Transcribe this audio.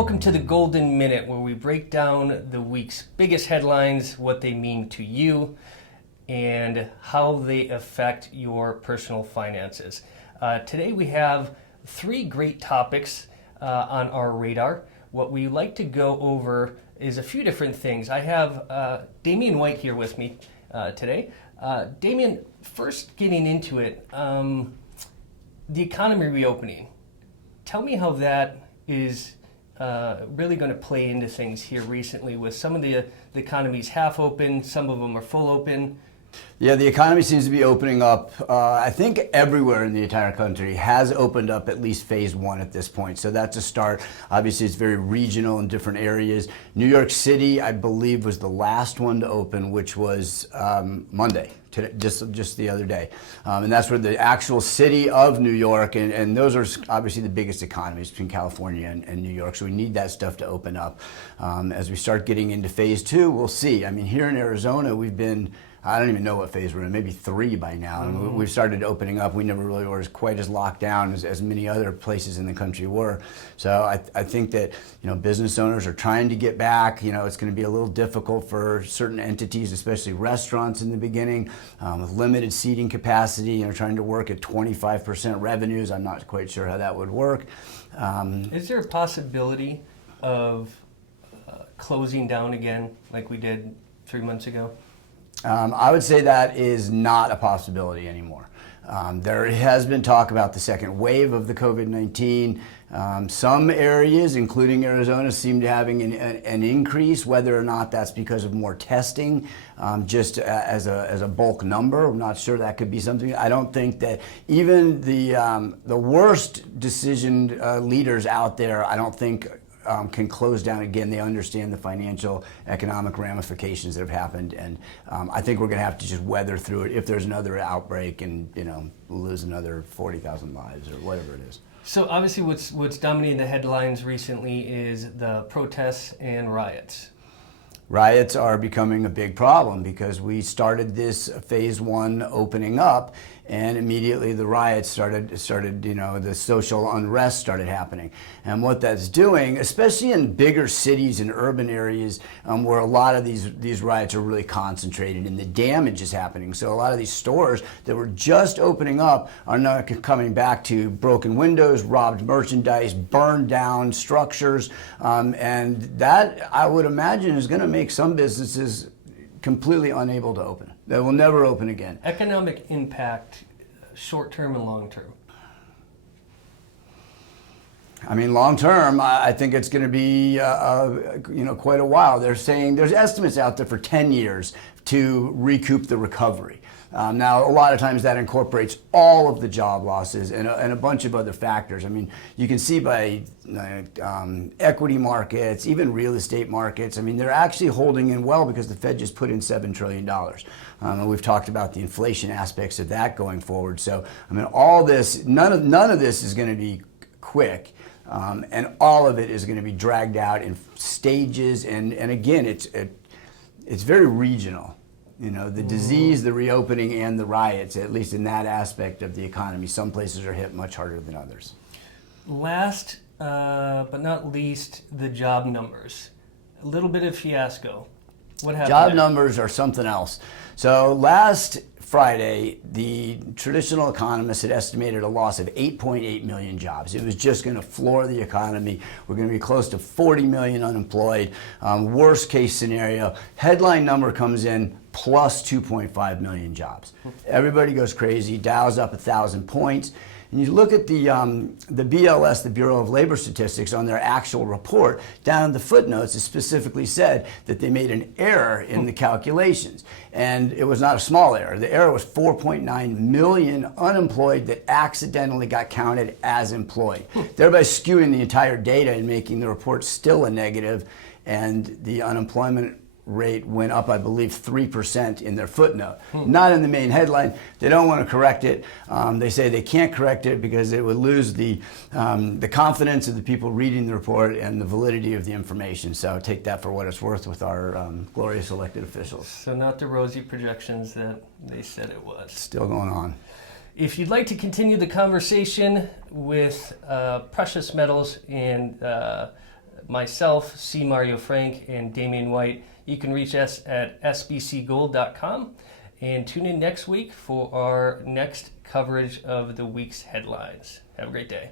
Welcome to the Golden Minute, where we break down the week's biggest headlines, what they mean to you, and how they affect your personal finances. Today we have three great topics on our radar. What we like to go over is a few different things. I have Damian White here with me today. Damian, first getting into it, the economy reopening. Tell me how that is really going to play into things here recently with some of the economies half open, some of them are full open. Yeah, the economy seems to be opening up. I think everywhere in the entire country has opened up at least phase one at this point. So that's a start. Obviously, it's very regional in different areas. New York City, I believe, was the last one to open, which was Monday, today, just the other day. And that's where the actual city of New York, and those are obviously the biggest economies between California and New York. So we need that stuff to open up. As we start getting into phase two, we'll see. I mean, here in Arizona, we've been, I don't even know what phase we're in, maybe 3 by now. And we've started opening up. We never really were quite as locked down as many other places in the country were. So I think that, business owners are trying to get back. It's going to be a little difficult for certain entities, especially restaurants in the beginning, with limited seating capacity, trying to work at 25% revenues. I'm not quite sure how that would work. Is there a possibility of closing down again like we did 3 months ago? I would say that is not a possibility anymore. There has been talk about the second wave of the COVID-19. Some areas, including Arizona, seem to having an increase. Whether or not that's because of more testing, just as a bulk number, I'm not sure. That could be something. I don't think that even the worst decision leaders out there, I don't think can close down again. They understand the financial, economic ramifications that have happened, and I think we're going to have to just weather through it if there's another outbreak and lose another 40,000 lives or whatever it is. So obviously what's dominating the headlines recently is the protests and riots. Riots are becoming a big problem because we started this phase one opening up, and immediately the riots started, the social unrest started happening. And what that's doing, especially in bigger cities and urban areas where a lot of these riots are really concentrated and the damage is happening. So a lot of these stores that were just opening up are now coming back to broken windows, robbed merchandise, burned down structures. And that, I would imagine, is going to make some businesses completely unable to open. They will never open again. Economic impact, short-term and long-term. I mean, long-term, I think it's going to be, quite a while. They're saying there's estimates out there for 10 years to recoup the recovery. Now, a lot of times that incorporates all of the job losses and a bunch of other factors. I mean, you can see by equity markets, even real estate markets. I mean, they're actually holding in well because the Fed just put in $7 trillion. And we've talked about the inflation aspects of that going forward. So, I mean, all this, none of this is going to be quick. And all of it is going to be dragged out in stages. And again, it's very regional. The disease, the reopening, and the riots, at least in that aspect of the economy. Some places are hit much harder than others. Last but not least, the job numbers. A little bit of fiasco. What happened? Job numbers are something else. So last Friday, the traditional economists had estimated a loss of 8.8 million jobs. It was just going to floor the economy. We're going to be close to 40 million unemployed. Worst case scenario, headline number comes in plus 2.5 million jobs. Everybody goes crazy. Dow's up 1,000 points. And you look at the BLS, the Bureau of Labor Statistics, on their actual report, down in the footnotes, it specifically said that they made an error in the calculations. And it was not a small error. The error was 4.9 million unemployed that accidentally got counted as employed, thereby skewing the entire data and making the report still a negative. And the unemployment rate went up, I believe, 3% in their footnote. Not in the main headline. They don't want to correct it. They say they can't correct it because it would lose the confidence of the people reading the report and the validity of the information. So take that for what it's worth with our glorious elected officials. So not the rosy projections that they said it was. Still going on. If you'd like to continue the conversation with precious metals and myself, C. Mario Frank, and Damian White. You can reach us at sbcgold.com and tune in next week for our next coverage of the week's headlines. Have a great day.